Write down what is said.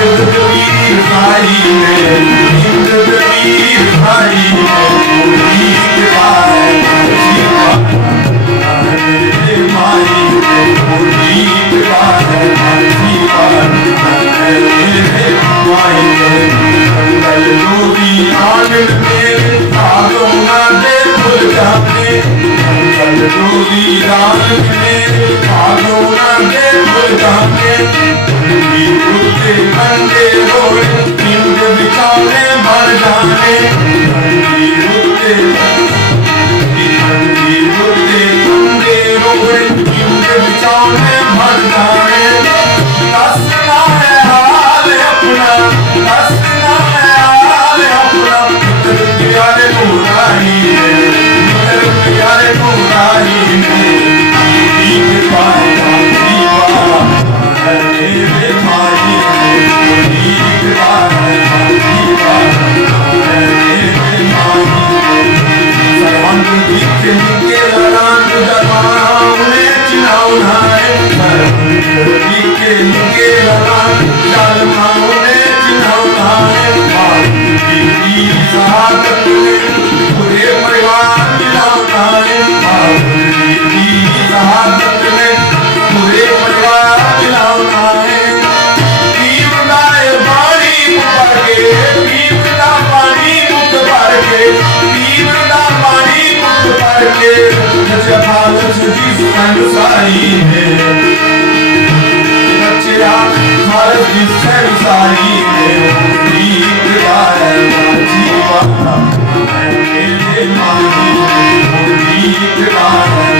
ਹਿੰਦ ਕਬੀਰ ਭਾਈ ਨੇ ਹਿੰਦ ਕਬੀਰ ਭਾਈ ਨੇ ਗੀਤ ਗਾਏ ਜੀਵਾ ਮੇਰੇ ਮਾਈ ਨੇ ਗੀਤ ਗਾਏ ਜੀਵਾ ਮੇਰੇ ਮਾਈ ਨੇ ਅੰਗਲ ਜੋਗੀ ਆਨੰਦ ਮੇਰੇ ਆਗੋ ਨਾ ਦੇ ਭੁਲ ਜਾਣੇ ਅੰਗਲ ਜੋਗੀ ਆਨੰਦ ਮੇਰੇ ਆਗੋ ਨਾ ਦੇ Just a pile of trees and a sign. ਤੇਰਾ ਹਰ ਜਿਸ ਸੰਸਾਰੀ ਦੇ ਦੀਪ ਵਾਲਾ ਜੀਵਾਨਾ ਮੇਰੇ ਮਨ ਦੀ ਦੀਪ ਵਾਲਾ